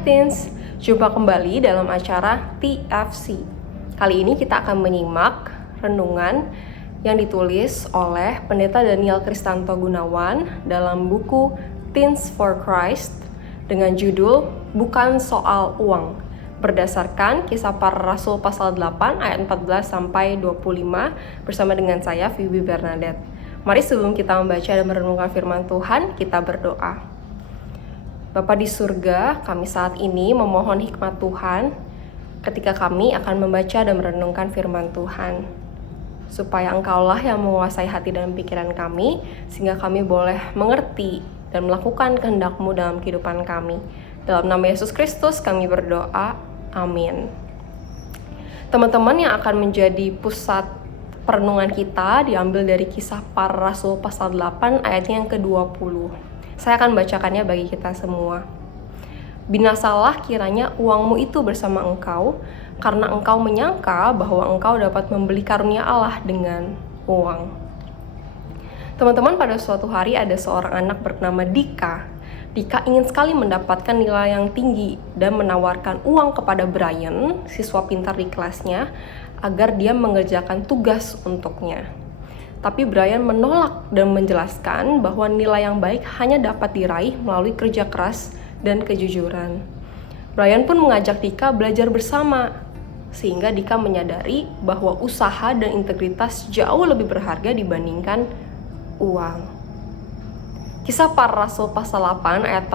Teens, jumpa kembali dalam acara TFC. Kali ini kita akan menyimak renungan yang ditulis oleh Pendeta Daniel Kristanto Gunawan dalam buku Teens for Christ dengan judul Bukan Soal Uang, berdasarkan Kisah Para Rasul pasal 8 ayat 14 sampai 25 bersama dengan saya Phoebe Bernadette. Mari sebelum kita membaca dan merenungkan firman Tuhan, kita berdoa. Bapa di surga, kami saat ini memohon hikmat Tuhan ketika kami akan membaca dan merenungkan firman Tuhan. Supaya Engkaulah yang menguasai hati dan pikiran kami, sehingga kami boleh mengerti dan melakukan kehendak-Mu dalam kehidupan kami. Dalam nama Yesus Kristus kami berdoa, amin. Teman-teman, yang akan menjadi pusat perenungan kita diambil dari Kisah Para Rasul pasal 8 ayatnya yang ke-20. Saya akan bacakannya bagi kita semua. Binasalah kiranya uangmu itu bersama engkau, karena engkau menyangka bahwa engkau dapat membeli karunia Allah dengan uang. Teman-teman, pada suatu hari ada seorang anak bernama Dika. Dika ingin sekali mendapatkan nilai yang tinggi dan menawarkan uang kepada Brian, siswa pintar di kelasnya, agar dia mengerjakan tugas untuknya. Tapi Brian menolak dan menjelaskan bahwa nilai yang baik hanya dapat diraih melalui kerja keras dan kejujuran. Brian pun mengajak Dika belajar bersama, sehingga Dika menyadari bahwa usaha dan integritas jauh lebih berharga dibandingkan uang. Kisah Para Rasul pasal 8 ayat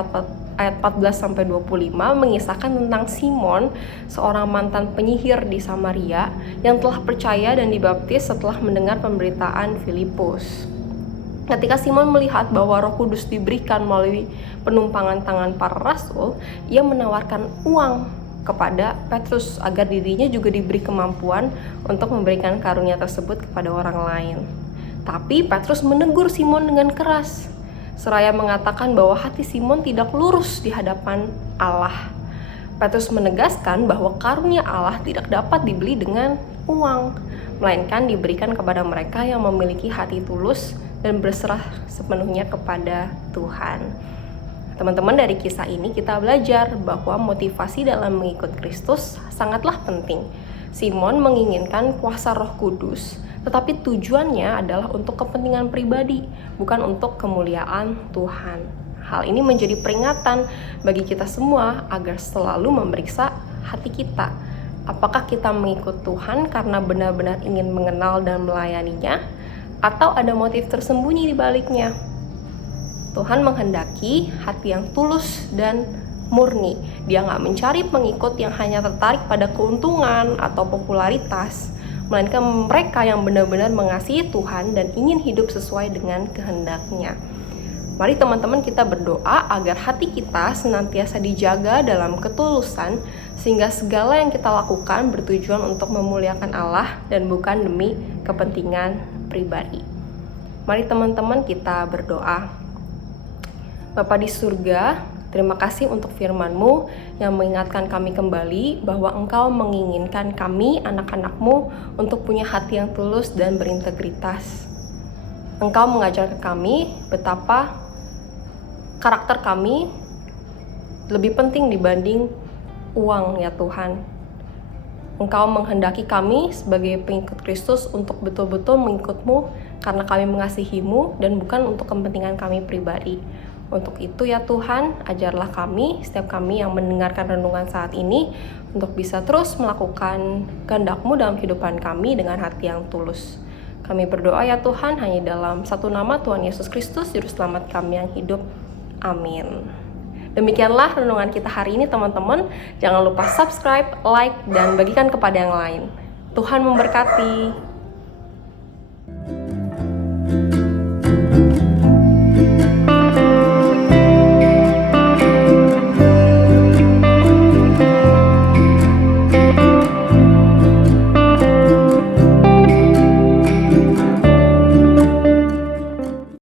14-25 mengisahkan tentang Simon, seorang mantan penyihir di Samaria yang telah percaya dan dibaptis setelah mendengar pemberitaan Filipus. Ketika Simon melihat bahwa Roh Kudus diberikan melalui penumpangan tangan para rasul, ia menawarkan uang kepada Petrus agar dirinya juga diberi kemampuan untuk memberikan karunia tersebut kepada orang lain. Tapi Petrus menegur Simon dengan keras, seraya mengatakan bahwa hati Simon tidak lurus di hadapan Allah. Petrus menegaskan bahwa karunia Allah tidak dapat dibeli dengan uang, melainkan diberikan kepada mereka yang memiliki hati tulus dan berserah sepenuhnya kepada Tuhan. Teman-teman, dari kisah ini kita belajar bahwa motivasi dalam mengikut Kristus sangatlah penting. Simon menginginkan kuasa Roh Kudus, tetapi tujuannya adalah untuk kepentingan pribadi, bukan untuk kemuliaan Tuhan. Hal ini menjadi peringatan bagi kita semua agar selalu memeriksa hati kita. Apakah kita mengikut Tuhan karena benar-benar ingin mengenal dan melayaninya, atau ada motif tersembunyi di baliknya? Tuhan menghendaki hati yang tulus dan murni. Dia nggak mencari pengikut yang hanya tertarik pada keuntungan atau popularitas, melainkan mereka yang benar-benar mengasihi Tuhan dan ingin hidup sesuai dengan kehendak-Nya. Mari teman-teman, kita berdoa agar hati kita senantiasa dijaga dalam ketulusan, sehingga segala yang kita lakukan bertujuan untuk memuliakan Allah dan bukan demi kepentingan pribadi. Mari teman-teman, kita berdoa. Bapa di surga, terima kasih untuk firman-Mu yang mengingatkan kami kembali bahwa Engkau menginginkan kami, anak-anak-Mu, untuk punya hati yang tulus dan berintegritas. Engkau mengajar ke kami betapa karakter kami lebih penting dibanding uang, ya Tuhan. Engkau menghendaki kami sebagai pengikut Kristus untuk betul-betul mengikut-Mu karena kami mengasihi-Mu dan bukan untuk kepentingan kami pribadi. Untuk itu ya Tuhan, ajarlah kami, setiap kami yang mendengarkan renungan saat ini, untuk bisa terus melakukan kehendak-Mu dalam kehidupan kami dengan hati yang tulus. Kami berdoa ya Tuhan, hanya dalam satu nama Tuhan Yesus Kristus, Juru Selamat kami yang hidup. Amin. Demikianlah renungan kita hari ini teman-teman. Jangan lupa subscribe, like, dan bagikan kepada yang lain. Tuhan memberkati.